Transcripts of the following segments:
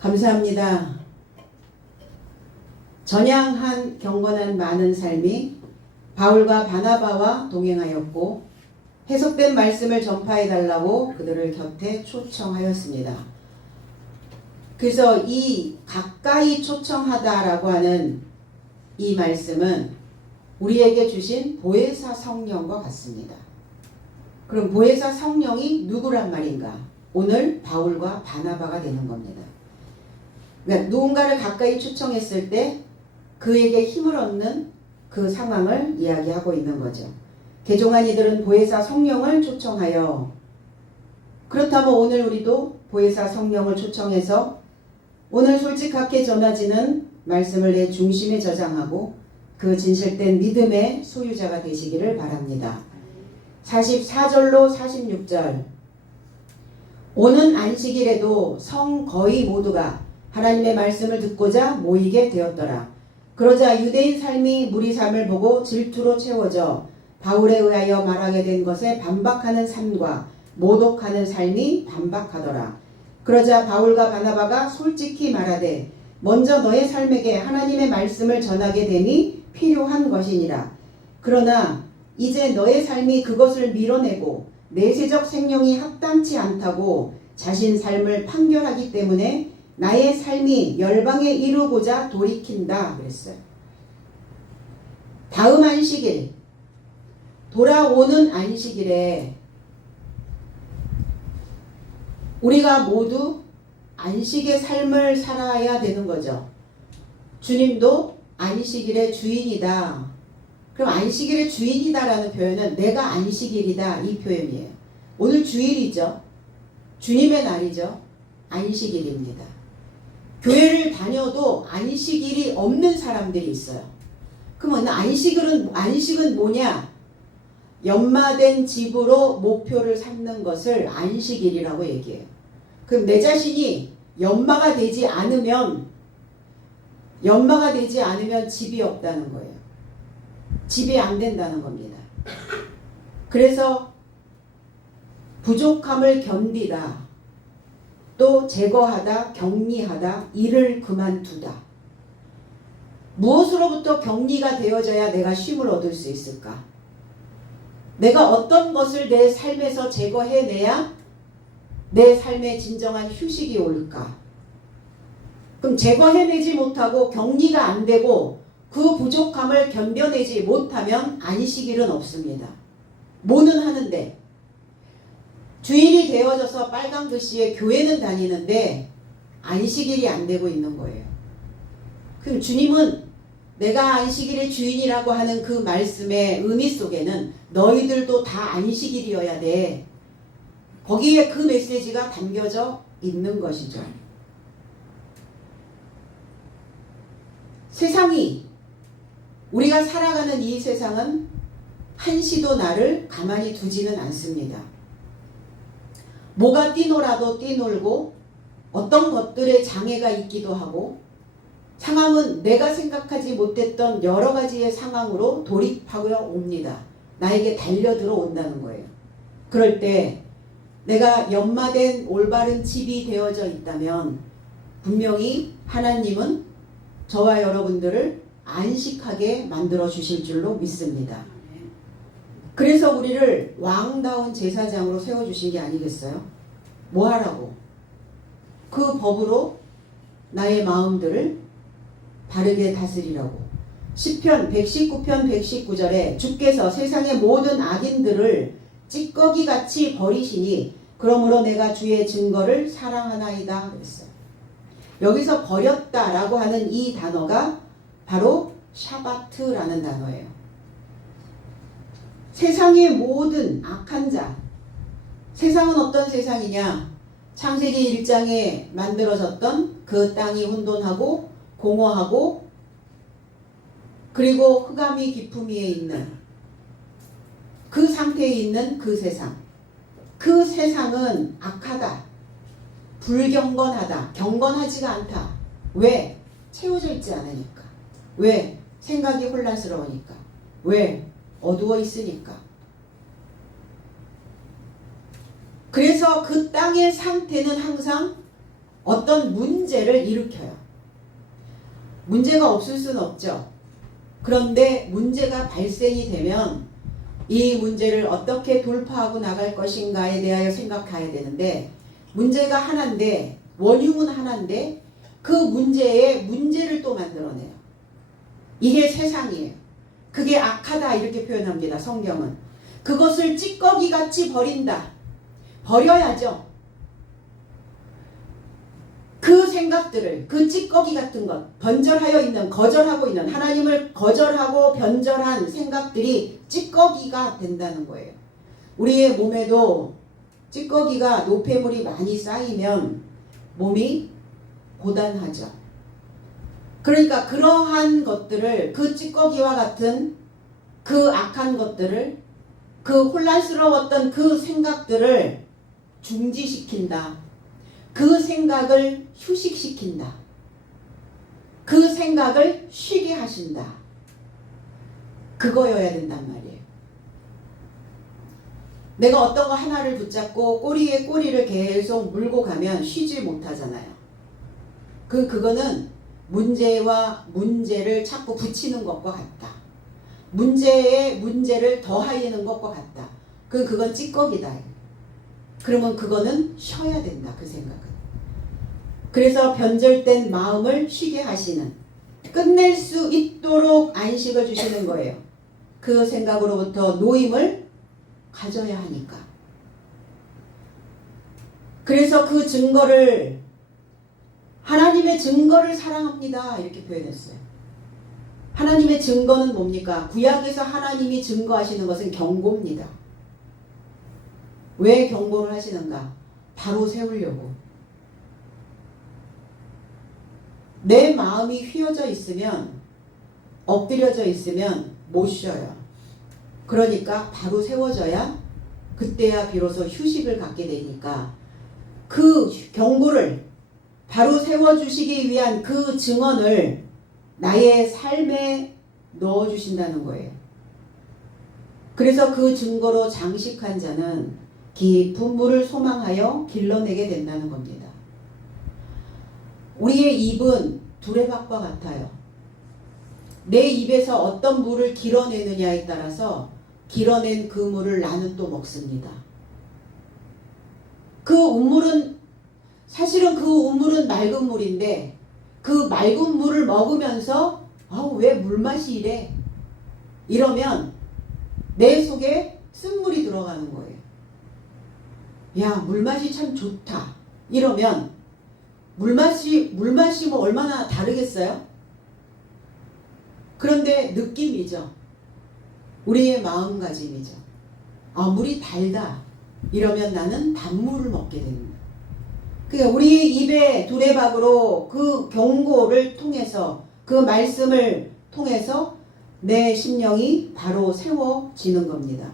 감사합니다. 전향한 경건한 많은 삶이 바울과 바나바와 동행하였고 해석된 말씀을 전파해달라고 그들을 곁에 초청하였습니다. 그래서 이 가까이 초청하다라고 하는 이 말씀은 우리에게 주신 보혜사 성령과 같습니다. 그럼 보혜사 성령이 누구란 말인가? 오늘 바울과 바나바가 되는 겁니다. 그러니까 누군가를 가까이 초청했을 때 그에게 힘을 얻는 그 상황을 이야기하고 있는 거죠. 개종한 이들은 보혜사 성령을 초청하여, 그렇다면 오늘 우리도 보혜사 성령을 초청해서 오늘 솔직하게 전하지는 말씀을 내 중심에 저장하고 그 진실된 믿음의 소유자가 되시기를 바랍니다. 44절로 46절. 오는 안식일에도 성 거의 모두가 하나님의 말씀을 듣고자 모이게 되었더라. 그러자 유대인 삶이 무리 삶을 보고 질투로 채워져 바울에 의하여 말하게 된 것에 반박하는 삶과 모독하는 삶이 반박하더라. 그러자 바울과 바나바가 솔직히 말하되 먼저 너의 삶에게 하나님의 말씀을 전하게 됨이 필요한 것이니라. 그러나 이제 너의 삶이 그것을 밀어내고 내세적 생명이 합당치 않다고 자신 삶을 판결하기 때문에 나의 삶이 열방에 이루고자 돌이킨다 그랬어요. 다음 안식일, 돌아오는 안식일에 우리가 모두 안식의 삶을 살아야 되는 거죠. 주님도 안식일의 주인이다. 그럼 안식일의 주인이다라는 표현은 내가 안식일이다 이 표현이에요. 오늘 주일이죠. 주님의 날이죠. 안식일입니다. 교회를 다녀도 안식일이 없는 사람들이 있어요. 그러면 안식은 뭐냐? 연마된 집으로 목표를 삼는 것을 안식일이라고 얘기해요. 그럼 내 자신이 연마가 되지 않으면 집이 없다는 거예요. 집이 안 된다는 겁니다. 그래서 부족함을 견디다, 또 제거하다, 격리하다, 일을 그만두다. 무엇으로부터 격리가 되어져야 내가 쉼을 얻을 수 있을까? 내가 어떤 것을 내 삶에서 제거해내야 내 삶에 진정한 휴식이 올까? 그럼 제거해내지 못하고 격리가 안 되고 그 부족함을 견뎌내지 못하면 안식일은 없습니다. 뭐는 하는데 주일이 되어져서 빨간 글씨에 교회는 다니는데 안식일이 안 되고 있는 거예요. 그럼 주님은 내가 안식일의 주인이라고 하는 그 말씀의 의미 속에는 너희들도 다 안식일이어야 돼. 거기에 그 메시지가 담겨져 있는 것이죠. 세상이, 우리가 살아가는 이 세상은 한시도 나를 가만히 두지는 않습니다. 뭐가 뛰놀아도 뛰놀고 어떤 것들에 장애가 있기도 하고 상황은 내가 생각하지 못했던 여러 가지의 상황으로 돌입하고 옵니다. 나에게 달려들어 온다는 거예요. 그럴 때 내가 연마된 올바른 집이 되어져 있다면 분명히 하나님은 저와 여러분들을 안식하게 만들어 주실 줄로 믿습니다. 그래서 우리를 왕다운 제사장으로 세워주신 게 아니겠어요? 뭐 하라고? 그 법으로 나의 마음들을 바르게 다스리라고. 시편 119편 119절에 주께서 세상의 모든 악인들을 찌꺼기같이 버리시니 그러므로 내가 주의 증거를 사랑하나이다 그랬어요. 여기서 버렸다라고 하는 이 단어가 바로 샤바트라는 단어예요. 세상의 모든 악한 자, 세상은 어떤 세상이냐? 창세기 1장에 만들어졌던 그 땅이 혼돈하고 공허하고 그리고 흑암이 깊음 위에 있는 그 상태에 있는 그 세상. 그 세상은 악하다, 불경건하다, 경건하지가 않다. 왜? 채워져 있지 않으니까. 왜? 생각이 혼란스러우니까. 왜? 어두워 있으니까. 그래서 그 땅의 상태는 항상 어떤 문제를 일으켜요. 문제가 없을 수는 없죠. 그런데 문제가 발생이 되면 이 문제를 어떻게 돌파하고 나갈 것인가에 대하여 생각해야 되는데, 문제가 하나인데, 원흉은 하나인데 그 문제에 문제를 또 만들어내요. 이게 세상이에요. 그게 악하다 이렇게 표현합니다. 성경은. 그것을 찌꺼기같이 버린다. 버려야죠. 그 생각들을, 그 찌꺼기 같은 것, 번절하여 있는, 거절하고 있는, 하나님을 거절하고 변절한 생각들이 찌꺼기가 된다는 거예요. 우리의 몸에도 찌꺼기가, 노폐물이 많이 쌓이면 몸이 고단하죠. 그러니까 그러한 것들을, 그 찌꺼기와 같은 그 악한 것들을, 그 혼란스러웠던 그 생각들을 중지시킨다. 그 생각을 휴식시킨다. 그 생각을 쉬게 하신다. 그거여야 된단 말이에요. 내가 어떤 거 하나를 붙잡고 꼬리에 꼬리를 계속 물고 가면 쉬지 못하잖아요. 그거는 문제와 문제를 자꾸 붙이는 것과 같다. 문제에 문제를 더하이는 것과 같다. 그건 찌꺼기다. 그러면 그거는 쉬어야 된다. 그 생각은. 그래서 변절된 마음을 쉬게 하시는, 끝낼 수 있도록 안식을 주시는 거예요. 그 생각으로부터 노임을 가져야 하니까. 그래서 그 증거를, 하나님의 증거를 사랑합니다 이렇게 표현했어요. 하나님의 증거는 뭡니까? 구약에서 하나님이 증거하시는 것은 경고입니다. 왜 경고를 하시는가? 바로 세우려고. 내 마음이 휘어져 있으면, 엎드려져 있으면 못 쉬어요. 그러니까 바로 세워져야, 그때야 비로소 휴식을 갖게 되니까 그 경고를 바로 세워주시기 위한 그 증언을 나의 삶에 넣어주신다는 거예요. 그래서 그 증거로 장식한 자는 깊은 물을 소망하여 길러내게 된다는 겁니다. 우리의 입은 두레박과 같아요. 내 입에서 어떤 물을 길어내느냐에 따라서 길어낸 그 물을 나는 또 먹습니다. 그 우물은, 사실은 그 우물은 맑은 물인데 그 맑은 물을 먹으면서 왜 물맛이 이래? 이러면 내 속에 쓴물이 들어가는 거예요. 야, 물맛이 참 좋다. 이러면 물맛이 뭐 얼마나 다르겠어요? 그런데 느낌이죠. 우리의 마음가짐이죠. 물이 달다. 이러면 나는 단물을 먹게 됩니다. 그러니까 우리의 입에 두레박으로 그 경고를 통해서, 그 말씀을 통해서 내 심령이 바로 세워지는 겁니다.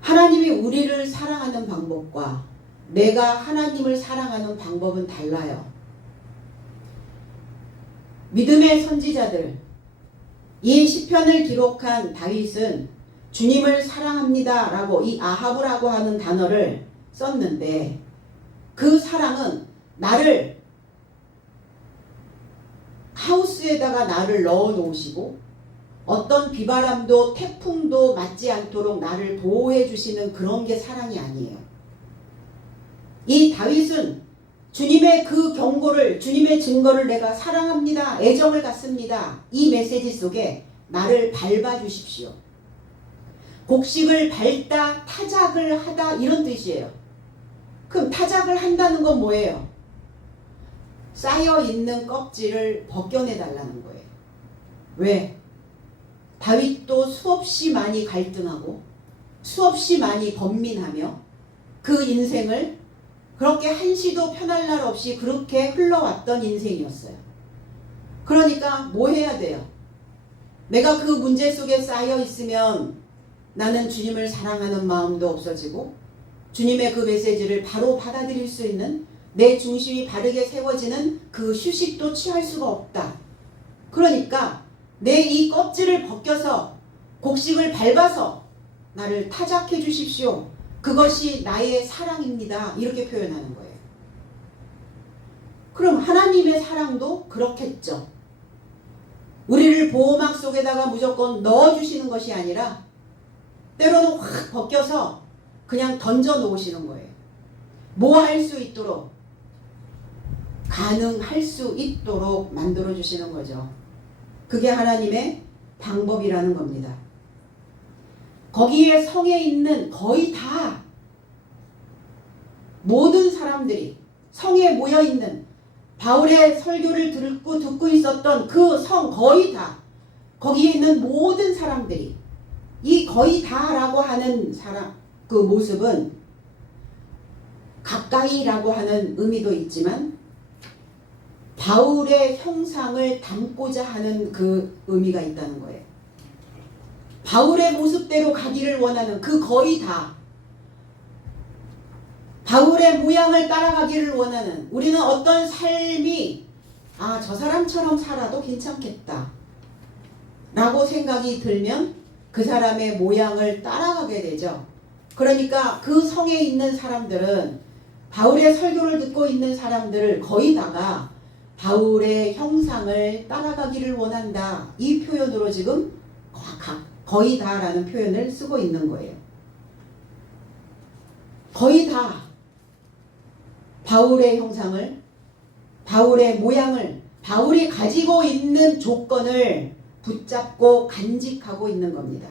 하나님이 우리를 사랑하는 방법과 내가 하나님을 사랑하는 방법은 달라요. 믿음의 선지자들, 이 시편을 기록한 다윗은 주님을 사랑합니다 라고, 이 아하브라고 하는 단어를 썼는데, 그 사랑은 나를, 하우스에다가 나를 넣어 놓으시고 어떤 비바람도 태풍도 맞지 않도록 나를 보호해 주시는 그런 게 사랑이 아니에요. 이 다윗은 주님의 그 경고를, 주님의 증거를 내가 사랑합니다, 애정을 갖습니다, 이 메시지 속에 나를 밟아 주십시오. 곡식을 밟다, 타작을 하다, 이런 뜻이에요. 그럼 타작을 한다는 건 뭐예요? 쌓여있는 껍질을 벗겨내달라는 거예요. 왜? 다윗도 수없이 많이 갈등하고 수없이 많이 번민하며 그 인생을 그렇게 한시도 편할 날 없이 그렇게 흘러왔던 인생이었어요. 그러니까 뭐 해야 돼요? 내가 그 문제 속에 쌓여 있으면 나는 주님을 사랑하는 마음도 없어지고 주님의 그 메시지를 바로 받아들일 수 있는, 내 중심이 바르게 세워지는 그 휴식도 취할 수가 없다. 그러니까 내 이 껍질을 벗겨서 곡식을 밟아서 나를 타작해 주십시오. 그것이 나의 사랑입니다. 이렇게 표현하는 거예요. 그럼 하나님의 사랑도 그렇겠죠. 우리를 보호막 속에다가 무조건 넣어주시는 것이 아니라 때로는 확 벗겨서 그냥 던져 놓으시는 거예요. 뭐 할 수 있도록, 가능할 수 있도록 만들어 주시는 거죠. 그게 하나님의 방법이라는 겁니다. 거기에 성에 있는 거의 다 모든 사람들이 성에 모여 있는 바울의 설교를 듣고 있었던 그 성 거의 다, 거기에 있는 모든 사람들이, 이 거의 다라고 하는 사람, 그 모습은 가까이라고 하는 의미도 있지만 바울의 형상을 담고자 하는 그 의미가 있다는 거예요. 바울의 모습대로 가기를 원하는 그 거의 다, 바울의 모양을 따라가기를 원하는, 우리는 어떤 삶이 저 사람처럼 살아도 괜찮겠다 라고 생각이 들면 그 사람의 모양을 따라가게 되죠. 그러니까 그 성에 있는 사람들은, 바울의 설교를 듣고 있는 사람들을 거의 다가 바울의 형상을 따라가기를 원한다, 이 표현으로 지금 거의 다라는 표현을 쓰고 있는 거예요. 거의 다 바울의 형상을, 바울의 모양을, 바울이 가지고 있는 조건을 붙잡고 간직하고 있는 겁니다.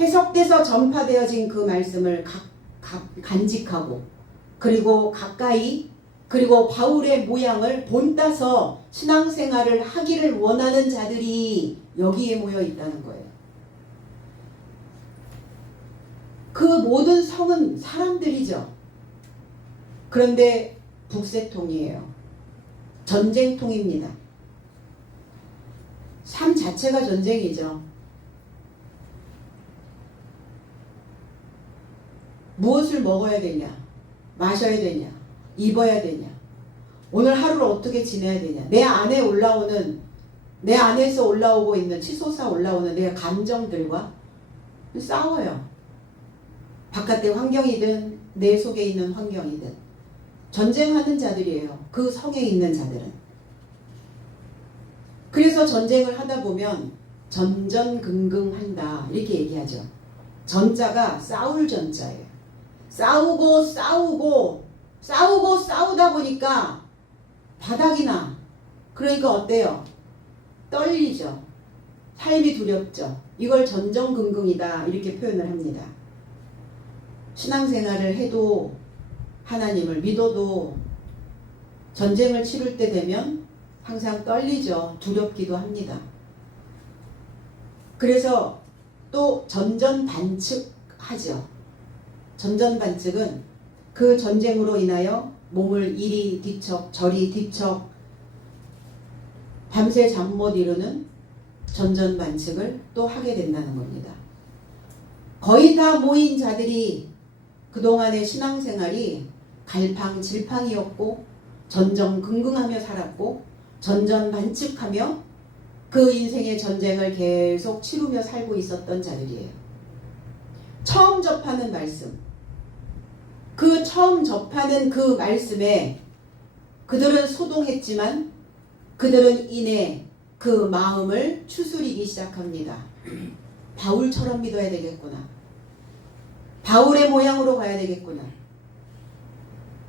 해석돼서 전파되어진 그 말씀을 간직하고, 그리고 가까이, 그리고 바울의 모양을 본따서 신앙생활을 하기를 원하는 자들이 여기에 모여 있다는 거예요. 그 모든 성은 사람들이죠. 그런데 북새통이에요. 전쟁통입니다. 삶 자체가 전쟁이죠. 무엇을 먹어야 되냐, 마셔야 되냐, 입어야 되냐, 오늘 하루를 어떻게 지내야 되냐, 내 안에 올라오는, 내 안에서 올라오고 있는, 치솟아 올라오는 내 감정들과 싸워요. 바깥의 환경이든 내 속에 있는 환경이든 전쟁하는 자들이에요. 그 성에 있는 자들은. 그래서 전쟁을 하다 보면 전전긍긍한다 이렇게 얘기하죠. 전자가 싸울 전자예요. 싸우고 싸우다 보니까 바닥이 나. 그러니까 어때요? 떨리죠. 삶이 두렵죠. 이걸 전전긍긍이다 이렇게 표현을 합니다. 신앙생활을 해도, 하나님을 믿어도 전쟁을 치를 때 되면 항상 떨리죠. 두렵기도 합니다. 그래서 또 전전반측하죠. 전전반측은 그 전쟁으로 인하여 몸을 이리 뒤척 저리 뒤척 밤새 잠 못 이루는 전전반측을 또 하게 된다는 겁니다. 거의 다 모인 자들이 그동안의 신앙생활이 갈팡질팡이었고 전전긍긍하며 살았고 전전반측하며 그 인생의 전쟁을 계속 치르며 살고 있었던 자들이에요. 처음 접하는 말씀, 그 처음 접하는 그 말씀에 그들은 소동했지만 그들은 이내 그 마음을 추스리기 시작합니다. 바울처럼 믿어야 되겠구나. 바울의 모양으로 가야 되겠구나.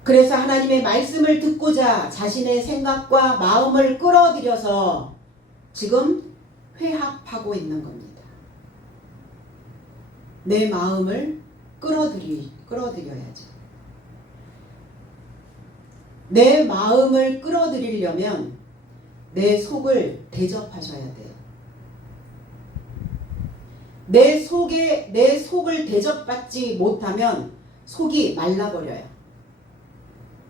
그래서 하나님의 말씀을 듣고자 자신의 생각과 마음을 끌어들여서 지금 회합하고 있는 겁니다. 내 마음을 끌어들여야죠. 내 마음을 끌어들이려면 내 속을 대접하셔야 돼요. 내 속을 대접받지 못하면 속이 말라버려요.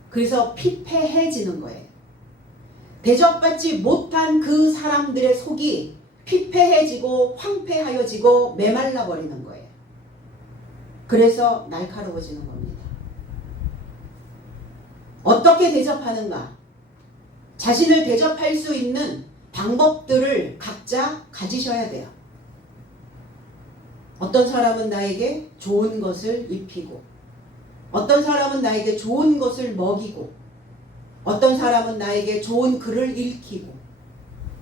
그래서 피폐해지는 거예요. 대접받지 못한 그 사람들의 속이 피폐해지고 황폐하여지고 메말라버리는 거예요. 그래서 날카로워지는 겁니다. 어떻게 대접하는가? 자신을 대접할 수 있는 방법들을 각자 가지셔야 돼요. 어떤 사람은 나에게 좋은 것을 입히고, 어떤 사람은 나에게 좋은 것을 먹이고, 어떤 사람은 나에게 좋은 글을 읽히고,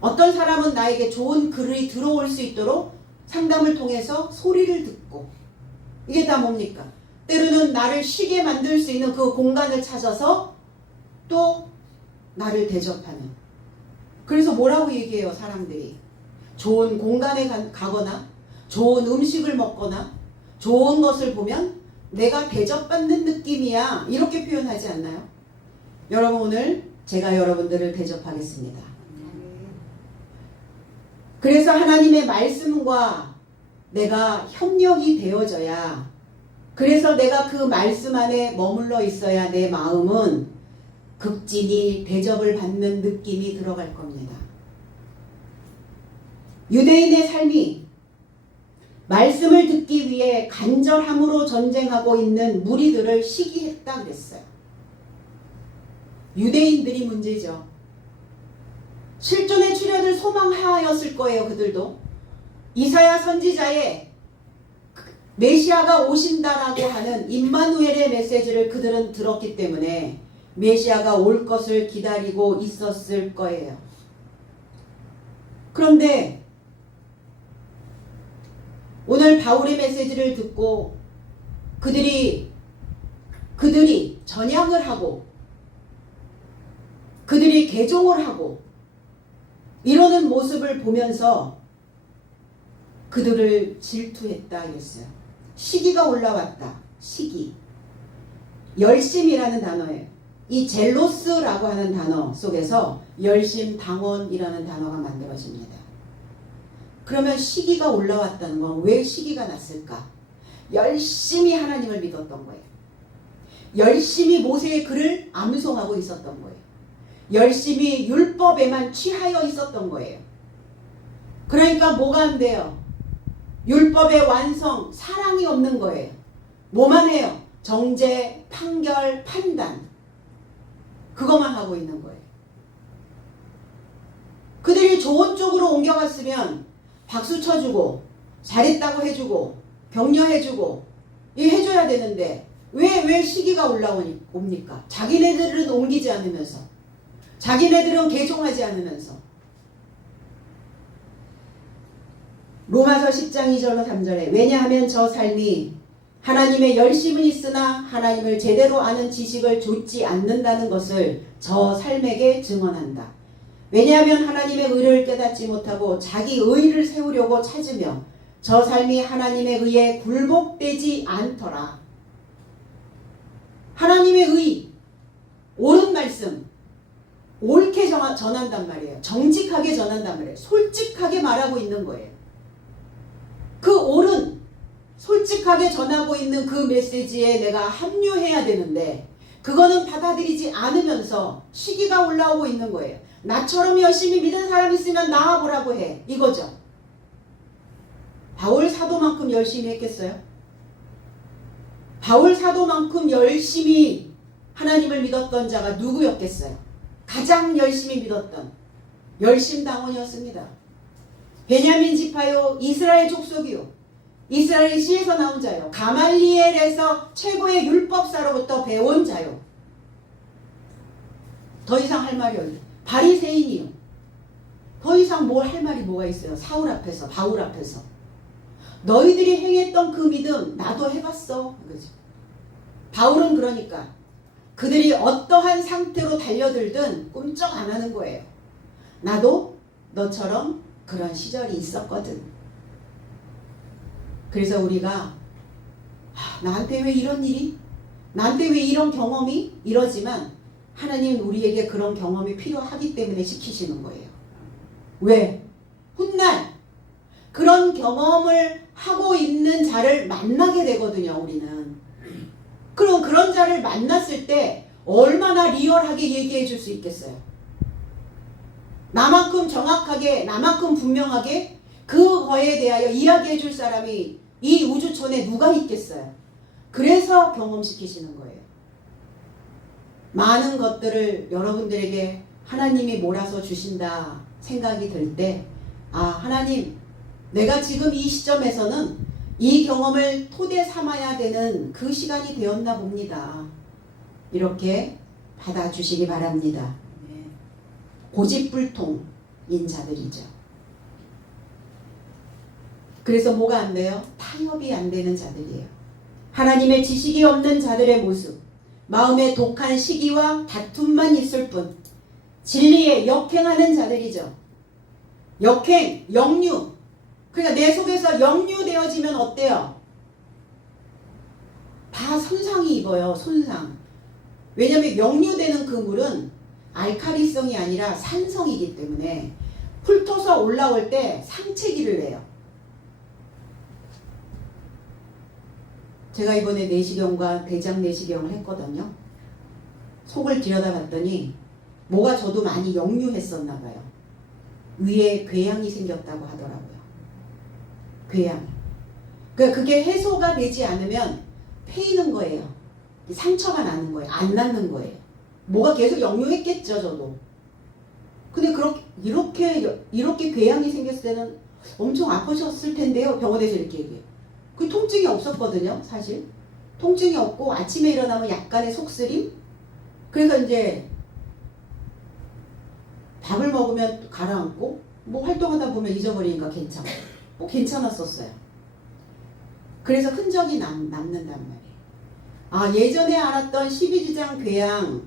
어떤 사람은 나에게 좋은 글이 들어올 수 있도록 상담을 통해서 소리를 듣고, 이게 다 뭡니까? 때로는 나를 쉬게 만들 수 있는 그 공간을 찾아서 또 나를 대접하는. 그래서 뭐라고 얘기해요, 사람들이? 좋은 공간에 가거나 좋은 음식을 먹거나 좋은 것을 보면 내가 대접받는 느낌이야, 이렇게 표현하지 않나요? 여러분, 오늘 제가 여러분들을 대접하겠습니다. 그래서 하나님의 말씀과 내가 협력이 되어져야, 그래서 내가 그 말씀 안에 머물러 있어야 내 마음은 극진히 대접을 받는 느낌이 들어갈 겁니다. 유대인의 삶이 말씀을 듣기 위해 간절함으로 전쟁하고 있는 무리들을 시기했다 그랬어요. 유대인들이 문제죠. 실존의 출현을 소망하였을 거예요, 그들도. 이사야 선지자의 메시아가 오신다라고 하는 임마누엘의 메시지를 그들은 들었기 때문에 메시아가 올 것을 기다리고 있었을 거예요. 그런데 오늘 바울의 메시지를 듣고 그들이 전향을 하고 그들이 개종을 하고 이러는 모습을 보면서 그들을 질투했다 했어요. 시기가 올라왔다. 시기. 열심이라는 단어예요. 이 젤로스라고 하는 단어 속에서 열심, 당원이라는 단어가 만들어집니다. 그러면 시기가 올라왔다는 건 왜 시기가 났을까? 열심히 하나님을 믿었던 거예요. 열심히 모세의 글을 암송하고 있었던 거예요. 열심히 율법에만 취하여 있었던 거예요. 그러니까 뭐가 안 돼요? 율법의 완성, 사랑이 없는 거예요. 뭐만 해요? 정죄, 판결, 판단. 그것만 하고 있는 거예요. 그들이 좋은 쪽으로 옮겨갔으면 박수 쳐주고 잘했다고 해주고 격려해주고 이 해줘야 되는데 왜 시기가 올라옵니까? 자기네들은 옮기지 않으면서, 자기네들은 개종하지 않으면서. 로마서 10장 2절로 3절에 왜냐하면 저 삶이 하나님의 열심은 있으나 하나님을 제대로 아는 지식을 좇지 않는다는 것을 저 삶에게 증언한다. 왜냐하면 하나님의 의를 깨닫지 못하고 자기 의를 세우려고 찾으며 저 삶이 하나님의 의에 굴복되지 않더라. 하나님의 의, 옳은 말씀, 옳게 전한단 말이에요. 정직하게 전한단 말이에요. 솔직하게 말하고 있는 거예요. 그 옳은, 솔직하게 전하고 있는 그 메시지에 내가 합류해야 되는데 그거는 받아들이지 않으면서 시기가 올라오고 있는 거예요. 나처럼 열심히 믿은 사람 있으면 나와보라고 해. 이거죠. 바울 사도만큼 열심히 했겠어요? 바울 사도만큼 열심히 하나님을 믿었던 자가 누구였겠어요? 가장 열심히 믿었던 열심당원이었습니다. 베냐민 지파요, 이스라엘 족속이요, 이스라엘 시에서 나온 자요, 가말리엘에서 최고의 율법사로부터 배운 자요. 더 이상 할 말이 없어요. 바리새인이요. 더 이상 뭘 할 말이 뭐가 있어요? 사울 앞에서, 바울 앞에서. 너희들이 행했던 그 믿음 나도 해봤어. 그죠? 바울은 그러니까 그들이 어떠한 상태로 달려들든 꿈쩍 안 하는 거예요. 나도 너처럼 그런 시절이 있었거든. 그래서 우리가 나한테 왜 이런 일이? 나한테 왜 이런 경험이? 이러지만 하나님은 우리에게 그런 경험이 필요하기 때문에 시키시는 거예요. 왜? 훗날 그런 경험을 하고 있는 자를 만나게 되거든요, 우리는. 그럼 그런 자를 만났을 때 얼마나 리얼하게 얘기해 줄 수 있겠어요? 나만큼 정확하게, 나만큼 분명하게 그거에 대하여 이야기해 줄 사람이 이 우주촌에 누가 있겠어요? 그래서 경험시키시는 거예요. 많은 것들을 여러분들에게 하나님이 몰아서 주신다 생각이 들 때, 하나님, 내가 지금 이 시점에서는 이 경험을 토대 삼아야 되는 그 시간이 되었나 봅니다. 이렇게 받아주시기 바랍니다. 고집불통인 자들이죠. 그래서 뭐가 안 돼요? 타협이 안 되는 자들이에요. 하나님의 지식이 없는 자들의 모습, 마음에 독한 시기와 다툼만 있을 뿐 진리에 역행하는 자들이죠. 역행, 역류. 그러니까 내 속에서 역류되어지면 어때요? 다 손상이 입어요. 손상. 왜냐하면 역류되는 그 물은 알칼리성이 아니라 산성이기 때문에 훑어서 올라올 때 상체기를 내요. 제가 이번에 내시경과 대장 내시경을 했거든요. 속을 들여다봤더니 뭐가 저도 많이 역류했었나 봐요. 위에 궤양이 생겼다고 하더라고요. 궤양. 그러니까 그게 해소가 되지 않으면 패이는 거예요. 상처가 나는 거예요. 안 낫는 거예요. 뭐가 계속 역류했겠죠, 저도. 근데 이렇게 궤양이 생겼을 때는 엄청 아프셨을 텐데요. 병원에서 이렇게 얘기해요. 그 통증이 없었거든요, 사실. 통증이 없고 아침에 일어나면 약간의 속쓰림? 그래서 이제 밥을 먹으면 가라앉고 뭐 활동하다 보면 잊어버리니까 괜찮고 뭐 괜찮았었어요. 그래서 흔적이 남는단 말이에요. 아, 예전에 알았던 12지장 궤양,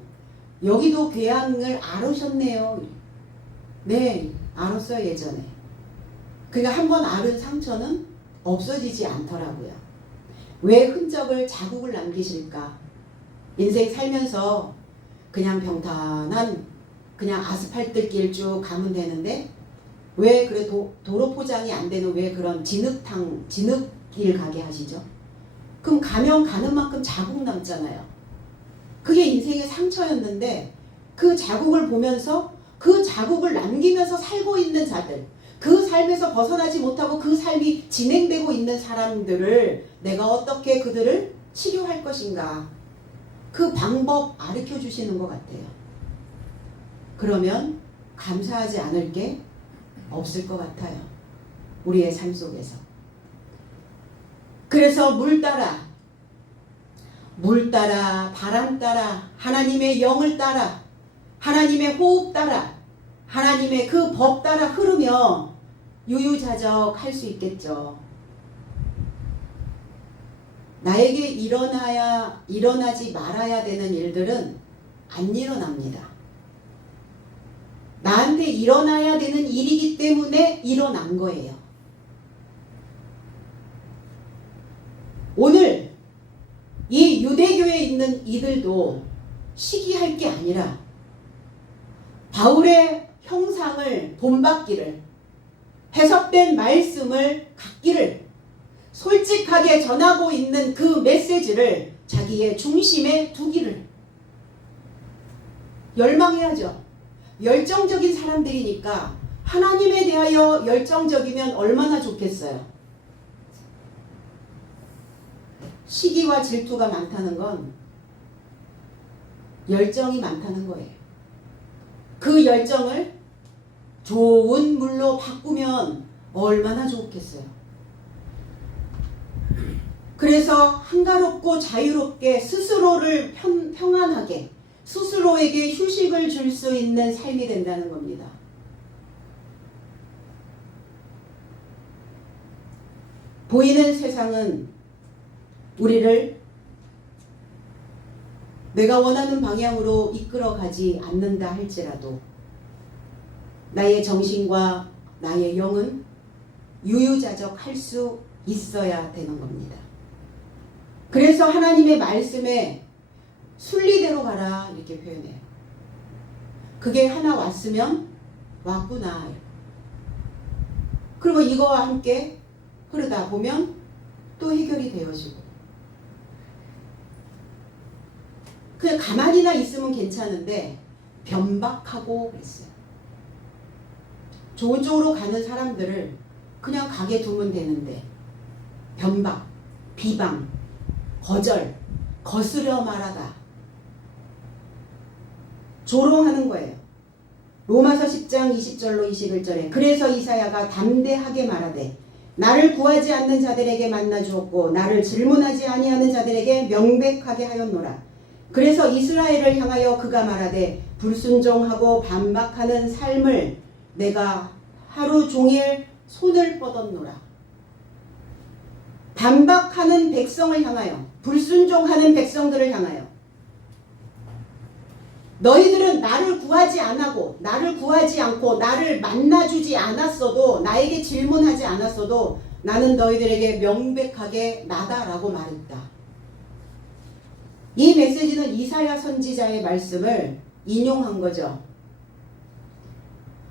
여기도 궤양을 알으셨네요. 네, 알았어요, 예전에. 그러니까 한번 앓은 상처는 없어지지 않더라고요. 왜 흔적을, 자국을 남기실까? 인생 살면서 그냥 평탄한 그냥 아스팔트 길 쭉 가면 되는데 왜 그래 도로 포장이 안 되는 왜 그런 진흙길 가게 하시죠? 그럼 가면 가는 만큼 자국 남잖아요. 그게 인생의 상처였는데 그 자국을 보면서 그 자국을 남기면서 살고 있는 자들, 그 삶에서 벗어나지 못하고 그 삶이 진행되고 있는 사람들을 내가 어떻게 그들을 치료할 것인가, 그 방법 가르쳐 주시는 것 같아요. 그러면 감사하지 않을 게 없을 것 같아요. 우리의 삶 속에서. 그래서 물 따라, 바람 따라, 하나님의 영을 따라, 하나님의 호흡 따라, 하나님의 그 법 따라 흐르며 유유자적 할 수 있겠죠. 나에게 일어나지 말아야 되는 일들은 안 일어납니다. 나한테 일어나야 되는 일이기 때문에 일어난 거예요. 오늘 이 유대교에 있는 이들도 시기할 게 아니라 바울의 형상을 본받기를, 해석된 말씀을 갖기를, 솔직하게 전하고 있는 그 메시지를 자기의 중심에 두기를 열망해야죠. 열정적인 사람들이니까 하나님에 대하여 열정적이면 얼마나 좋겠어요. 시기와 질투가 많다는 건 열정이 많다는 거예요. 그 열정을 좋은 물로 바꾸면 얼마나 좋겠어요. 그래서 한가롭고 자유롭게 스스로를 평안하게, 스스로에게 휴식을 줄 수 있는 삶이 된다는 겁니다. 보이는 세상은 우리를 내가 원하는 방향으로 이끌어가지 않는다 할지라도 나의 정신과 나의 영은 유유자적 할 수 있어야 되는 겁니다. 그래서 하나님의 말씀에 순리대로 가라 이렇게 표현해요. 그게 하나 왔으면 왔구나. 그리고 이거와 함께 흐르다 보면 또 해결이 되어지고, 그냥 가만히나 있으면 괜찮은데 변박하고 그랬어요. 좋은 쪽으로 가는 사람들을 그냥 가게 두면 되는데 변박, 비방, 거절, 거스려 말하다, 조롱하는 거예요. 로마서 10장 20절로 21절에 그래서 이사야가 담대하게 말하되 나를 구하지 않는 자들에게 만나 주었고 나를 질문하지 아니하는 자들에게 명백하게 하였노라. 그래서 이스라엘을 향하여 그가 말하되 불순종하고 반박하는 삶을 내가 하루 종일 손을 뻗었노라. 반박하는 백성을 향하여, 불순종하는 백성들을 향하여, 너희들은 나를 구하지 않고 나를 만나주지 않았어도, 나에게 질문하지 않았어도 나는 너희들에게 명백하게 나다라고 말했다. 이 메시지는 이사야 선지자의 말씀을 인용한 거죠.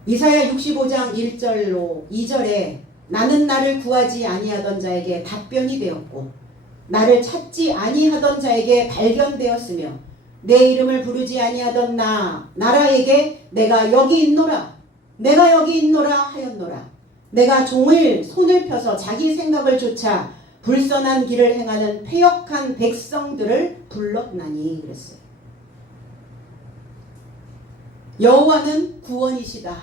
이사야 65장 1절로 2절에 나는 나를 구하지 아니하던 자에게 답변이 되었고 나를 찾지 아니하던 자에게 발견되었으며 내 이름을 부르지 아니하던 나라에게 내가 여기 있노라 하였노라. 내가 종을 손을 펴서 자기 생각을 좇아 불선한 길을 행하는 패역한 백성들을 불렀나니 그랬어요. 여호와는 구원이시다.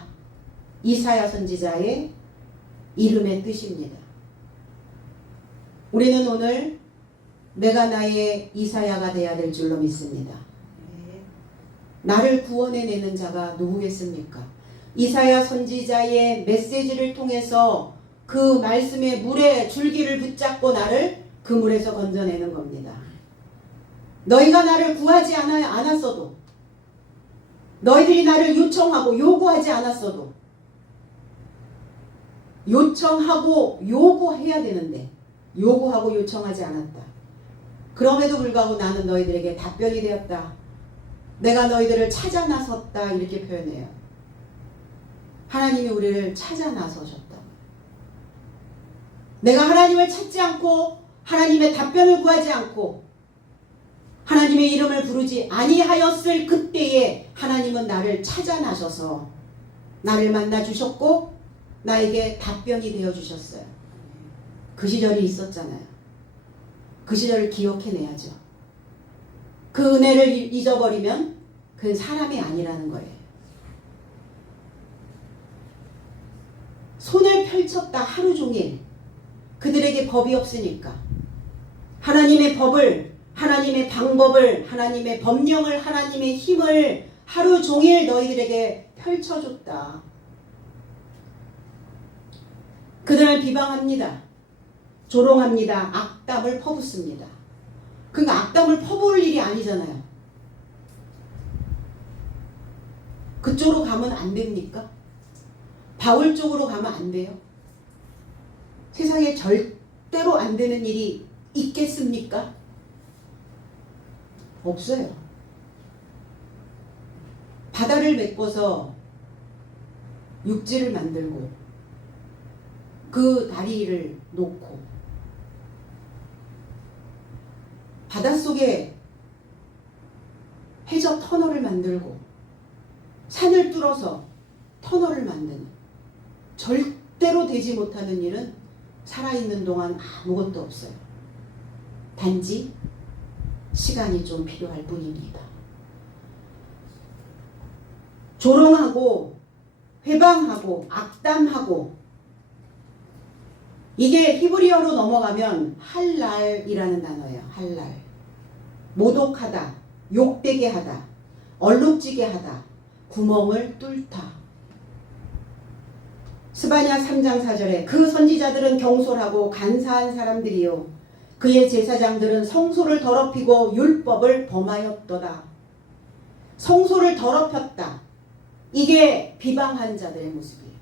이사야 선지자의 이름의 뜻입니다. 우리는 오늘 내가 나의 이사야가 되어야 될 줄로 믿습니다. 나를 구원해내는 자가 누구겠습니까? 이사야 선지자의 메시지를 통해서 그 말씀의 물에 줄기를 붙잡고 나를 그 물에서 건져내는 겁니다. 너희가 나를 구하지 않았어도, 너희들이 나를 요청하고 요구하지 않았어도, 요청하고 요구해야 되는데 요구하고 요청하지 않았다. 그럼에도 불구하고 나는 너희들에게 답변이 되었다. 내가 너희들을 찾아 나섰다. 이렇게 표현해요. 하나님이 우리를 찾아 나서셨다. 내가 하나님을 찾지 않고 하나님의 답변을 구하지 않고 하나님의 이름을 부르지 아니하였을 그때에 하나님은 나를 찾아 나셔서 나를 만나 주셨고 나에게 답변이 되어 주셨어요. 그 시절이 있었잖아요. 그 시절을 기억해내야죠. 그 은혜를 잊어버리면 그건 사람이 아니라는 거예요. 손을 펼쳤다 하루 종일. 그들에게 법이 없으니까 하나님의 법을, 하나님의 방법을, 하나님의 법령을, 하나님의 힘을 하루 종일 너희들에게 펼쳐줬다. 그들을 비방합니다. 조롱합니다. 악담을 퍼붓습니다. 그러니까 악담을 퍼부을 일이 아니잖아요. 그쪽으로 가면 안 됩니까? 바울 쪽으로 가면 안 돼요? 세상에 절대로 안 되는 일이 있겠습니까? 없어요. 바다를 메꿔서 육지를 만들고 그 다리를 놓고 바닷속에 해저 터널을 만들고 산을 뚫어서 터널을 만드는, 절대로 되지 못하는 일은 살아있는 동안 아무것도 없어요. 단지 시간이 좀 필요할 뿐입니다. 조롱하고 회방하고 악담하고, 이게 히브리어로 넘어가면 할랄이라는 단어예요. 할랄. 모독하다, 욕되게 하다, 얼룩지게 하다, 구멍을 뚫다. 스바냐 3장 4절에 그 선지자들은 경솔하고 간사한 사람들이요 그의 제사장들은 성소를 더럽히고 율법을 범하였도다. 성소를 더럽혔다. 이게 비방한 자들의 모습이에요.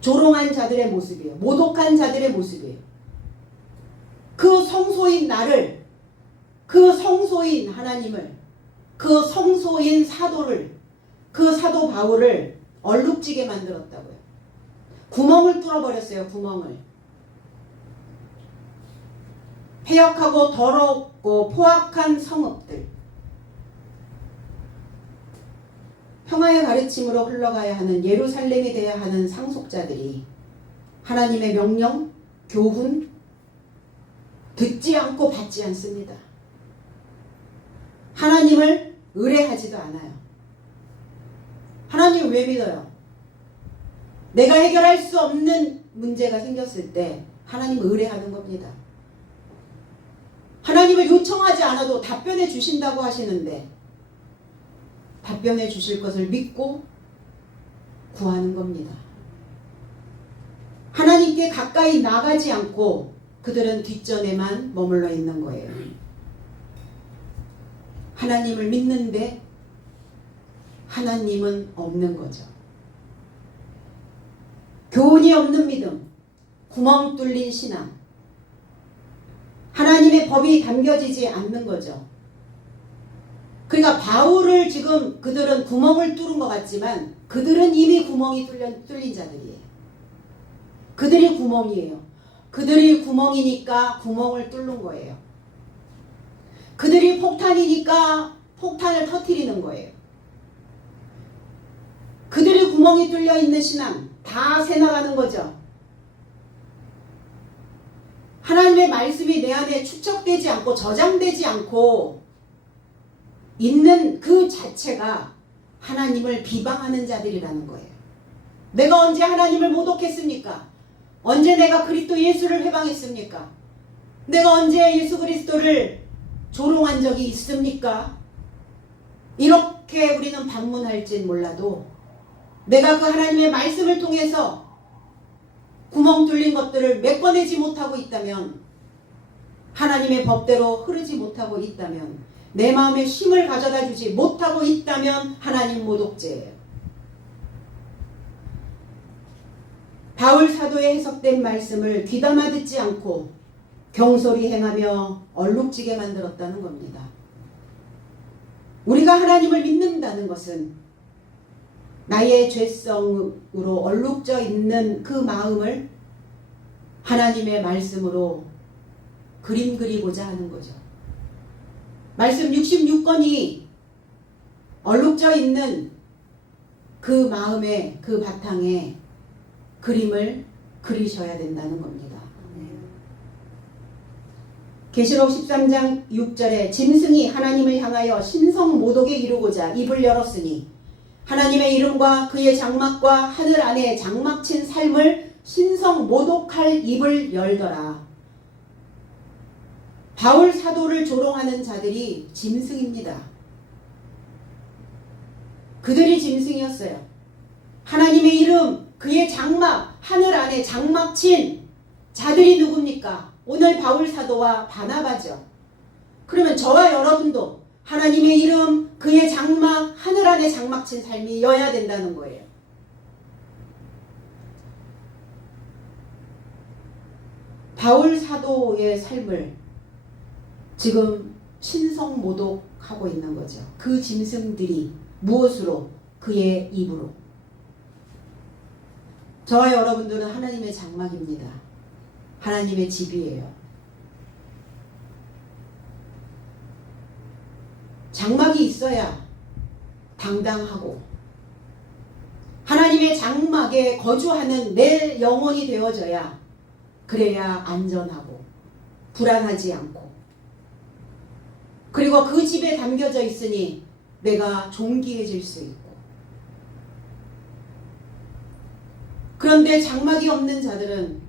조롱한 자들의 모습이에요. 모독한 자들의 모습이에요. 그 성소인 나를, 그 성소인 하나님을, 그 성소인 사도를, 그 사도 바울을 얼룩지게 만들었다고요. 구멍을 뚫어버렸어요. 구멍을. 폐역하고 더럽고 포악한 성읍들, 평화의 가르침으로 흘러가야 하는 예루살렘이 되어야 하는 상속자들이 하나님의 명령, 교훈 듣지 않고 받지 않습니다. 하나님을 의뢰하지도 않아요. 하나님을 왜 믿어요? 내가 해결할 수 없는 문제가 생겼을 때 하나님을 의뢰하는 겁니다. 하나님 하나님을 요청하지 않아도 답변해 주신다고 하시는데 답변해 주실 것을 믿고 구하는 겁니다. 하나님께 가까이 나가지 않고 그들은 뒷전에만 머물러 있는 거예요. 하나님을 믿는데 하나님은 없는 거죠. 교훈이 없는 믿음, 구멍 뚫린 신앙, 하나님의 법이 담겨지지 않는 거죠. 그러니까 바울을 지금 그들은 구멍을 뚫은 것 같지만 그들은 이미 구멍이 뚫린 자들이에요. 그들이 구멍이에요. 그들이 구멍이니까 구멍을 뚫는 거예요. 그들이 폭탄이니까 폭탄을 터뜨리는 거예요. 그들이 구멍이 뚫려 있는 신앙 다 새나가는 거죠. 하나님의 말씀이 내 안에 축적되지 않고 저장되지 않고 있는 그 자체가 하나님을 비방하는 자들이라는 거예요. 내가 언제 하나님을 모독했습니까? 언제 내가 그리스도 예수를 회방했습니까? 내가 언제 예수 그리스도를 조롱한 적이 있습니까? 이렇게 우리는 반문할진 몰라도 내가 그 하나님의 말씀을 통해서 구멍 뚫린 것들을 메꿔내지 못하고 있다면, 하나님의 법대로 흐르지 못하고 있다면, 내 마음에 쉼을 가져다 주지 못하고 있다면 하나님 모독죄예요. 바울 사도의 해석된 말씀을 귀담아 듣지 않고 경솔히 행하며 얼룩지게 만들었다는 겁니다. 우리가 하나님을 믿는다는 것은 나의 죄성으로 얼룩져 있는 그 마음을 하나님의 말씀으로 그림 그리고자 하는 거죠. 말씀 66권이 얼룩져 있는 그 마음에, 그 바탕에 그림을 그리셔야 된다는 겁니다. 계시록 13장 6절에 짐승이 하나님을 향하여 신성 모독에 이르고자 입을 열었으니 하나님의 이름과 그의 장막과 하늘 안에 장막친 삶을 신성 모독할 입을 열더라. 바울 사도를 조롱하는 자들이 짐승입니다. 그들이 짐승이었어요. 하나님의 이름, 그의 장막, 하늘 안에 장막친 자들이 누굽니까? 오늘 바울 사도와 바나바죠. 그러면 저와 여러분도 하나님의 이름, 그의 장막, 하늘 안에 장막친 삶이여야 된다는 거예요. 바울 사도의 삶을 지금 신성 모독하고 있는 거죠. 그 짐승들이 무엇으로? 그의 입으로. 저와 여러분들은 하나님의 장막입니다. 하나님의 집이에요. 장막이 있어야 당당하고 하나님의 장막에 거주하는 내 영혼이 되어져야 그래야 안전하고 불안하지 않고 그리고 그 집에 담겨져 있으니 내가 존귀해질 수 있고. 그런데 장막이 없는 자들은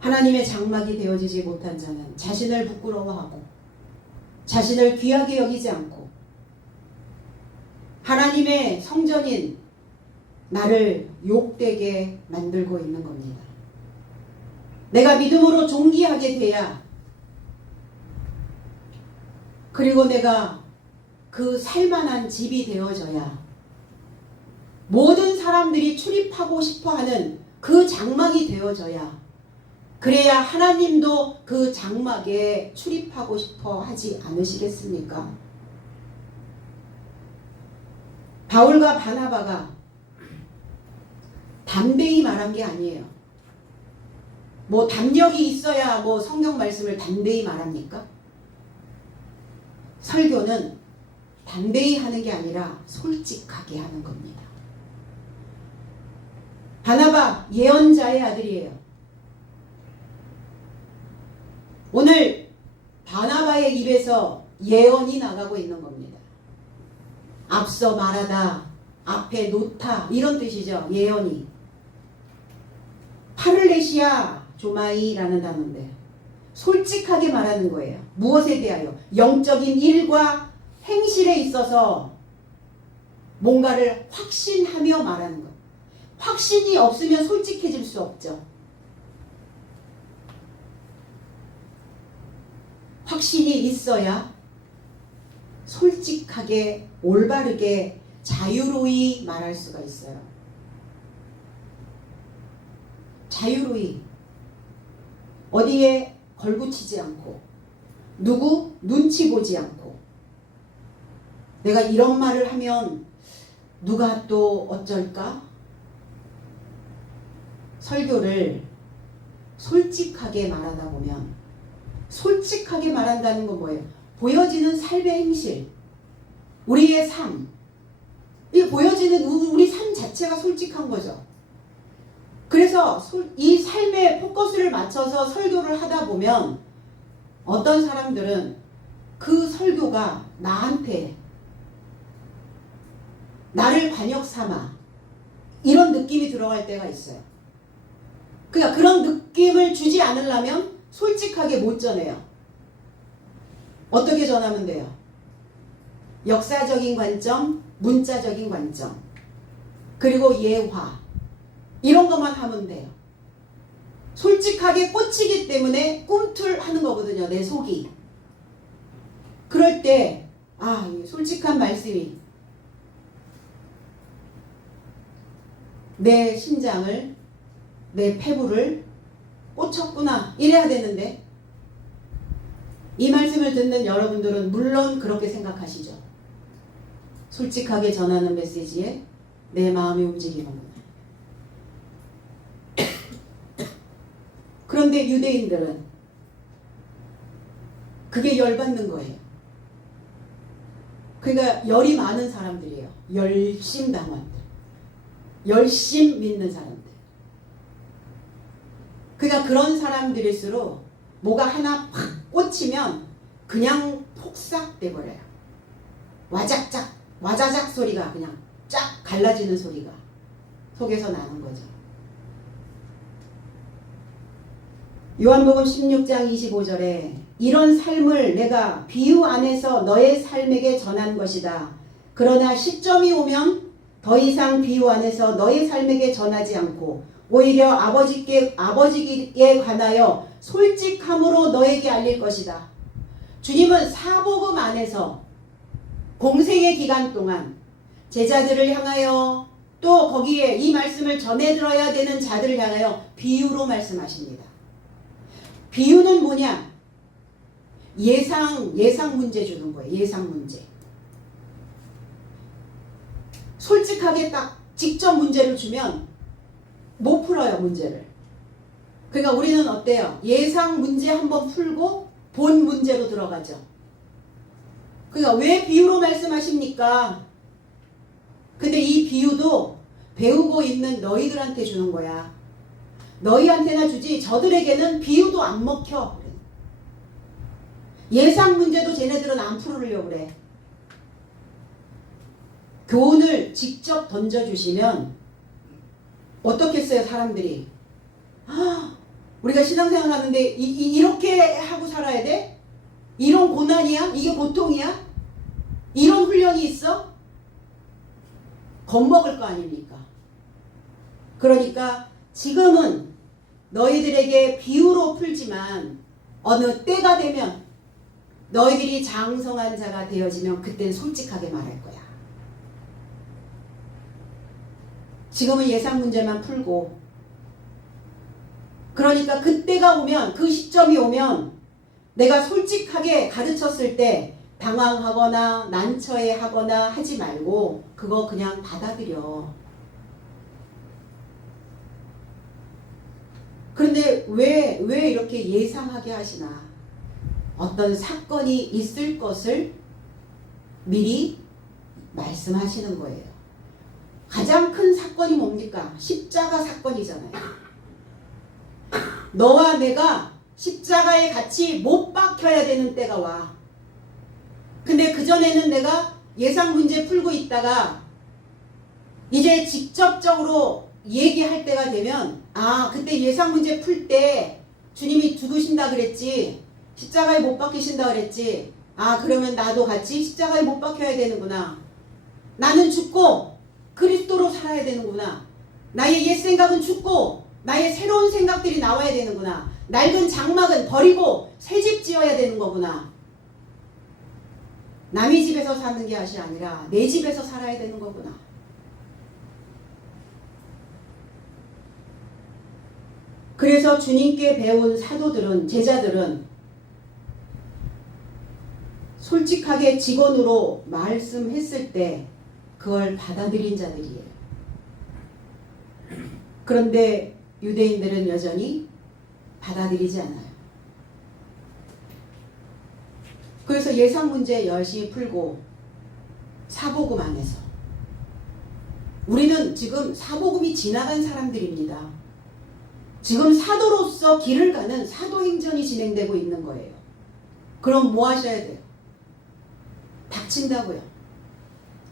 하나님의 장막이 되어지지 못한 자는 자신을 부끄러워하고 자신을 귀하게 여기지 않고 하나님의 성전인 나를 욕되게 만들고 있는 겁니다. 내가 믿음으로 존귀하게 돼야, 그리고 내가 그 살만한 집이 되어져야 모든 사람들이 출입하고 싶어하는 그 장막이 되어져야, 그래야 하나님도 그 장막에 출입하고 싶어 하지 않으시겠습니까? 바울과 바나바가 담대히 말한 게 아니에요. 뭐 담력이 있어야 뭐 성경 말씀을 담대히 말합니까? 설교는 담대히 하는 게 아니라 솔직하게 하는 겁니다. 바나바 예언자의 아들이에요. 오늘 바나바의 입에서 예언이 나가고 있는 겁니다. 앞서 말하다, 앞에 놓다, 이런 뜻이죠. 예언이. 파를레시아 조마이라는 단어인데 솔직하게 말하는 거예요. 무엇에 대하여? 영적인 일과 행실에 있어서 뭔가를 확신하며 말하는 것. 확신이 없으면 솔직해질 수 없죠. 확신이 있어야 솔직하게, 올바르게, 자유로이 말할 수가 있어요. 자유로이. 어디에 걸붙이지 않고, 누구 눈치 보지 않고, 내가 이런 말을 하면 누가 또 어쩔까? 설교를 솔직하게 말하다 보면, 솔직하게 말한다는 건 뭐예요? 보여지는 삶의 행실, 우리의 삶, 이 보여지는 우리 삶 자체가 솔직한 거죠. 그래서 이 삶에 포커스를 맞춰서 설교를 하다 보면 어떤 사람들은 그 설교가 나한테, 나를 관역 삼아 이런 느낌이 들어갈 때가 있어요. 그러니까 그런 느낌을 주지 않으려면 솔직하게 못 전해요. 어떻게 전하면 돼요? 역사적인 관점, 문자적인 관점, 그리고 예화, 이런 것만 하면 돼요. 솔직하게 꽂히기 때문에 꿈틀하는 거거든요, 내 속이. 그럴 때 솔직한 말씀이 내 심장을, 내 폐부를 꽂혔구나, 이래야 되는데, 이 말씀을 듣는 여러분들은 물론 그렇게 생각하시죠. 솔직하게 전하는 메시지에 내 마음이 움직이는구나. 그런데 유대인들은 그게 열받는 거예요. 그러니까 열이 많은 사람들이에요. 열심당원들, 열심 믿는 사람들. 그러니까 그런 사람들일수록 뭐가 하나 팍 꽂히면 그냥 폭삭 돼버려요. 와자작 소리가 그냥 쫙 갈라지는 소리가 속에서 나는 거죠. 요한복음 16장 25절에 이런 삶을 내가 비유 안에서 너의 삶에게 전한 것이다. 그러나 시점이 오면 더 이상 비유 안에서 너의 삶에게 전하지 않고 오히려 아버지께 관하여 솔직함으로 너에게 알릴 것이다. 주님은 사복음 안에서 공생의 기간 동안 제자들을 향하여 또 거기에 이 말씀을 전해 들어야 되는 자들을 향하여 비유로 말씀하십니다. 비유는 뭐냐? 예상 문제 주는 거예요. 예상 문제. 솔직하게 딱 직접 문제를 주면 못 풀어요, 문제를. 그러니까 우리는 어때요? 예상 문제 한번 풀고 본 문제로 들어가죠. 그러니까 왜 비유로 말씀하십니까? 근데 이 비유도 배우고 있는 너희들한테 주는 거야. 너희한테나 주지 저들에게는 비유도 안 먹혀. 예상 문제도 쟤네들은 안 풀으려고 그래. 교훈을 직접 던져주시면 어떻겠어요, 사람들이? 우리가 신앙생활 하는데 이렇게 하고 살아야 돼? 이런 고난이야? 이게 보통이야? 이런 훈련이 있어? 겁먹을 거 아닙니까? 그러니까 지금은 너희들에게 비유로 풀지만 어느 때가 되면 너희들이 장성한 자가 되어지면 그때는 솔직하게 말할 거야. 지금은 예상 문제만 풀고, 그러니까 그때가 오면, 그 시점이 오면 내가 솔직하게 가르쳤을 때 당황하거나 난처해하거나 하지 말고 그거 그냥 받아들여. 그런데 왜 이렇게 예상하게 하시나? 어떤 사건이 있을 것을 미리 말씀하시는 거예요. 가장 큰 사건이 뭡니까? 십자가 사건이잖아요. 너와 내가 십자가에 같이 못 박혀야 되는 때가 와. 근데 그전에는 내가 예상 문제 풀고 있다가 이제 직접적으로 얘기할 때가 되면 그때 예상 문제 풀 때 주님이 죽으신다 그랬지. 십자가에 못 박히신다 그랬지. 아, 그러면 나도 같이 십자가에 못 박혀야 되는구나. 나는 죽고 그리스도로 살아야 되는구나. 나의 옛 생각은 죽고 나의 새로운 생각들이 나와야 되는구나. 낡은 장막은 버리고 새 집 지어야 되는 거구나. 남의 집에서 사는 게 아니라 내 집에서 살아야 되는 거구나. 그래서 주님께 배운 사도들은, 제자들은 솔직하게 직원으로 말씀했을 때 그걸 받아들인 자들이에요. 그런데 유대인들은 여전히 받아들이지 않아요. 그래서 예상 문제 열심히 풀고 사복음 안에서 우리는 지금 사복음이 지나간 사람들입니다. 지금 사도로서 길을 가는 사도행전이 진행되고 있는 거예요. 그럼 뭐 하셔야 돼요? 닥친다고요.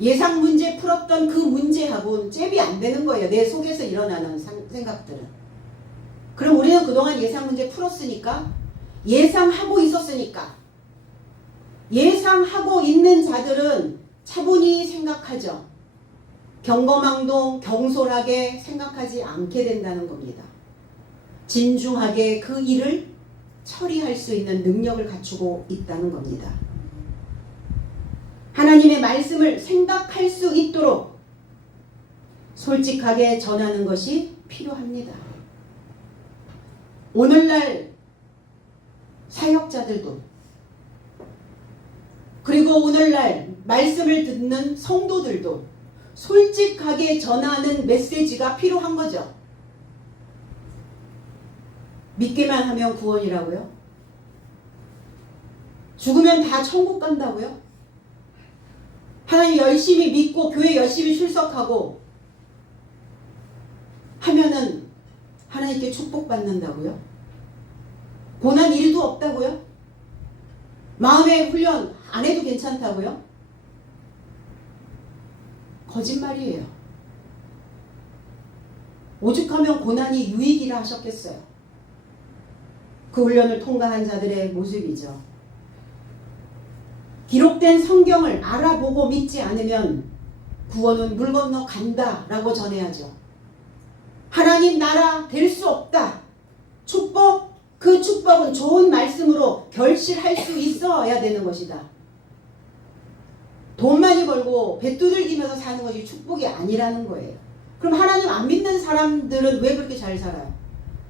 예상 문제 풀었던 그 문제하고는 잽이 안 되는 거예요. 내 속에서 일어나는 생각들은. 그럼 우리는 그동안 예상 문제 풀었으니까, 예상하고 있었으니까, 예상하고 있는 자들은 차분히 생각하죠. 경거망동 경솔하게 생각하지 않게 된다는 겁니다. 진중하게 그 일을 처리할 수 있는 능력을 갖추고 있다는 겁니다. 하나님의 말씀을 생각할 수 있도록 솔직하게 전하는 것이 필요합니다. 오늘날 사역자들도, 그리고 오늘날 말씀을 듣는 성도들도 솔직하게 전하는 메시지가 필요한 거죠. 믿기만 하면 구원이라고요? 죽으면 다 천국 간다고요? 하나님 열심히 믿고 교회 열심히 출석하고 하면은 하나님께 축복받는다고요? 고난 일도 없다고요? 마음의 훈련 안 해도 괜찮다고요? 거짓말이에요. 오죽하면 고난이 유익이라 하셨겠어요. 그 훈련을 통과한 자들의 모습이죠. 기록된 성경을 알아보고 믿지 않으면 구원은 물 건너 간다라고 전해야죠. 하나님 나라 될 수 없다. 축복, 그 축복은 좋은 말씀으로 결실할 수 있어야 되는 것이다. 돈 많이 벌고 배 두들기면서 사는 것이 축복이 아니라는 거예요. 그럼 하나님 안 믿는 사람들은 왜 그렇게 잘 살아요?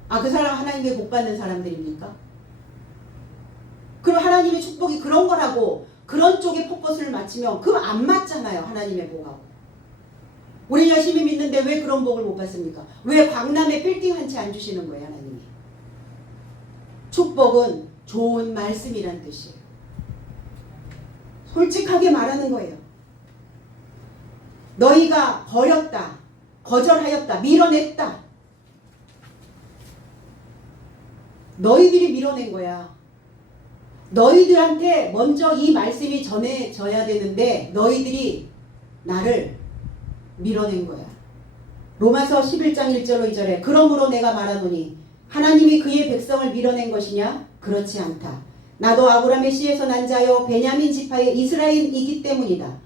아, 그 사람 하나님의 복 받는 사람들입니까? 그럼 하나님의 축복이 그런 거라고 그런 쪽에 포커스를 맞추면 그럼 안 맞잖아요. 하나님의 복하고. 우리 열심히 믿는데 왜 그런 복을 못 받습니까? 왜 광남에 빌딩 한 채 안 주시는 거예요, 하나님이? 축복은 좋은 말씀이란 뜻이에요. 솔직하게 말하는 거예요. 너희가 버렸다, 거절하였다, 밀어냈다. 너희들이 밀어낸 거야. 너희들한테 먼저 이 말씀이 전해져야 되는데 너희들이 나를 밀어낸 거야. 로마서 11장 1절로 2절에 그러므로 내가 말하노니 하나님이 그의 백성을 밀어낸 것이냐? 그렇지 않다. 나도 아브라함의 씨에서 난 자요 베냐민 지파의 이스라엘이기 때문이다.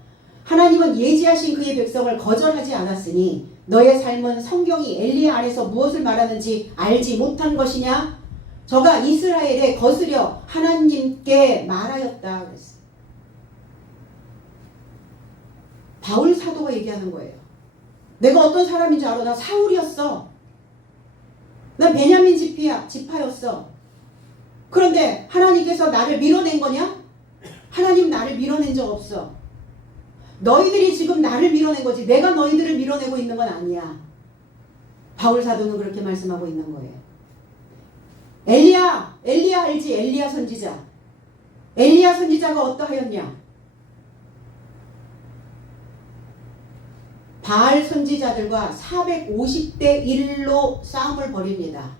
하나님은 예지하신 그의 백성을 거절하지 않았으니 너의 삶은 성경이 엘리야 안에서 무엇을 말하는지 알지 못한 것이냐? 저가 이스라엘에 거스려 하나님께 말하였다 그랬어요. 바울 사도가 얘기하는 거예요. 내가 어떤 사람인 줄 알아? 나 사울이었어. 난 베냐민 지파였어. 그런데 하나님께서 나를 밀어낸 거냐? 하나님 나를 밀어낸 적 없어. 너희들이 지금 나를 밀어낸 거지 내가 너희들을 밀어내고 있는 건 아니야. 바울 사도는 그렇게 말씀하고 있는 거예요. 엘리야 알지? 엘리야 선지자. 엘리야 선지자가 어떠하였냐? 바알 선지자들과 450대 1로 싸움을 벌입니다.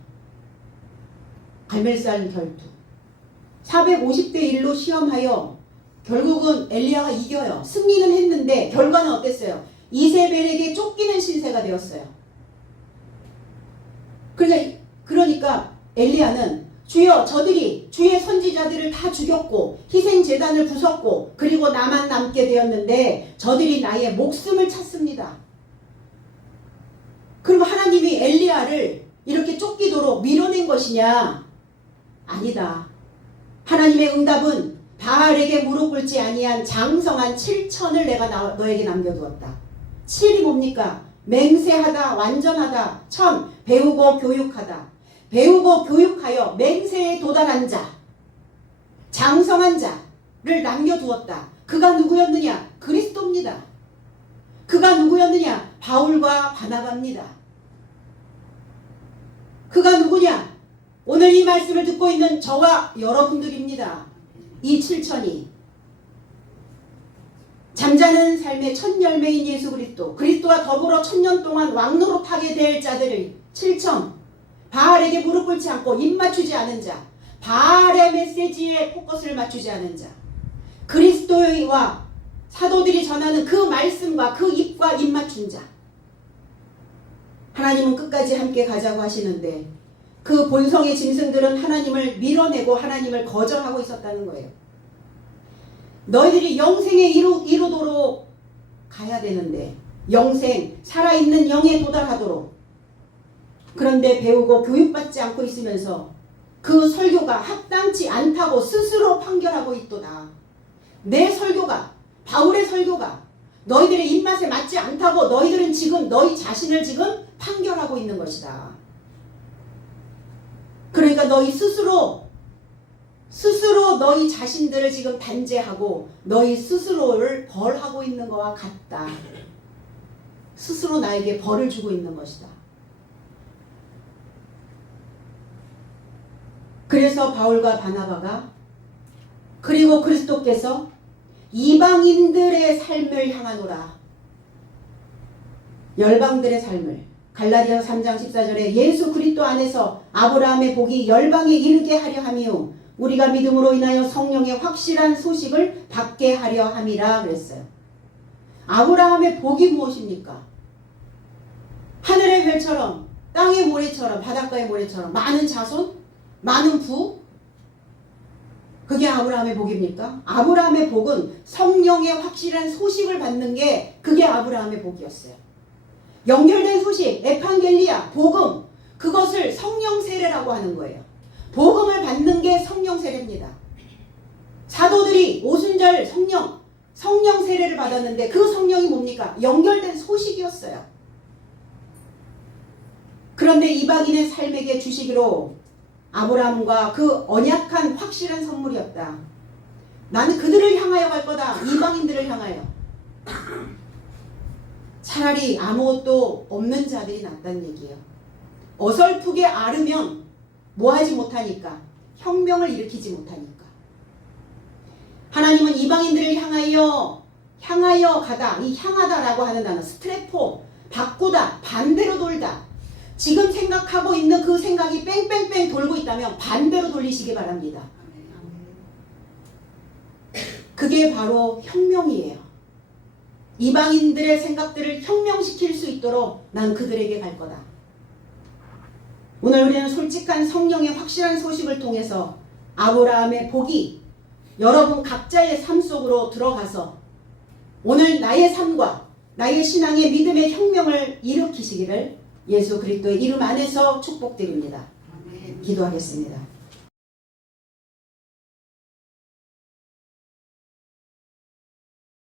갈멜산 결투. 450대 1로 시험하여 결국은 엘리야가 이겨요. 승리는 했는데 결과는 어땠어요? 이세벨에게 쫓기는 신세가 되었어요. 그러니까 엘리야는 주여 저들이 주의 선지자들을 다 죽였고 희생제단을 부쉈고 그리고 나만 남게 되었는데 저들이 나의 목숨을 찾습니다. 그럼 하나님이 엘리야를 이렇게 쫓기도록 밀어낸 것이냐? 아니다. 하나님의 응답은 바알에게 무릎 꿇지 아니한 장성한 7천을 내가 너에게 남겨두었다. 7이 뭡니까? 맹세하다, 완전하다, 천, 배우고 교육하다. 배우고 교육하여 맹세에 도달한 자, 장성한 자를 남겨두었다. 그가 누구였느냐? 그리스도입니다. 그가 누구였느냐? 바울과 바나바입니다. 그가 누구냐? 오늘 이 말씀을 듣고 있는 저와 여러분들입니다. 이 7천이 잠자는 삶의 첫 열매인 예수 그리스도, 그리스도와 더불어 1000년 동안 왕노릇하게 될 자들을 7천, 바알에게 무릎 꿇지 않고 입 맞추지 않은 자, 바알의 메시지에 포커스를 맞추지 않은 자, 그리스도와 사도들이 전하는 그 말씀과 그 입과 입 맞춘 자. 하나님은 끝까지 함께 가자고 하시는데 그 본성의 짐승들은 하나님을 밀어내고 하나님을 거절하고 있었다는 거예요. 너희들이 영생에 이루도록 가야 되는데, 영생, 살아있는 영에 도달하도록. 그런데 배우고 교육받지 않고 있으면서 그 설교가 합당치 않다고 스스로 판결하고 있도다. 내 설교가, 바울의 설교가 너희들의 입맛에 맞지 않다고 너희들은 지금 너희 자신을 지금 판결하고 있는 것이다. 그러니까 너희 스스로 너희 자신들을 지금 단죄하고 너희 스스로를 벌하고 있는 것과 같다. 스스로 나에게 벌을 주고 있는 것이다. 그래서 바울과 바나바가 그리고 그리스도께서 이방인들의 삶을 향하노라. 열방들의 삶을. 갈라디아서 3장 14절에 예수 그리스도 안에서 아브라함의 복이 열방에 이르게 하려 함이요 우리가 믿음으로 인하여 성령의 확실한 소식을 받게 하려 함이라 그랬어요. 아브라함의 복이 무엇입니까? 하늘의 별처럼, 땅의 모래처럼, 바닷가의 모래처럼 많은 자손, 많은 부. 그게 아브라함의 복입니까? 아브라함의 복은 성령의 확실한 소식을 받는 게 그게 아브라함의 복이었어요. 연결된 소식, 에판겔리아, 복음, 그것을 성령 세례라고 하는 거예요. 복음을 받는 게 성령 세례입니다. 사도들이 오순절 성령 세례를 받았는데 그 성령이 뭡니까? 연결된 소식이었어요. 그런데 이방인의 삶에게 주시기로 아브라함과 그 언약한 확실한 선물이었다. 나는 그들을 향하여 갈 거다. 이방인들을 향하여. 차라리 아무것도 없는 자들이 낫다는 얘기예요. 어설프게 앓으면 뭐하지 못하니까, 혁명을 일으키지 못하니까. 하나님은 이방인들을 향하여 가다, 이 향하다라고 하는 단어, 스트레포, 바꾸다, 반대로 돌다. 지금 생각하고 있는 그 생각이 뺑뺑뺑 돌고 있다면 반대로 돌리시기 바랍니다. 그게 바로 혁명이에요. 이방인들의 생각들을 혁명시킬 수 있도록 난 그들에게 갈 거다. 오늘 우리는 솔직한 성령의 확실한 소식을 통해서 아브라함의 복이 여러분 각자의 삶 속으로 들어가서 오늘 나의 삶과 나의 신앙의 믿음의 혁명을 일으키시기를 예수 그리스도의 이름 안에서 축복드립니다. 기도하겠습니다.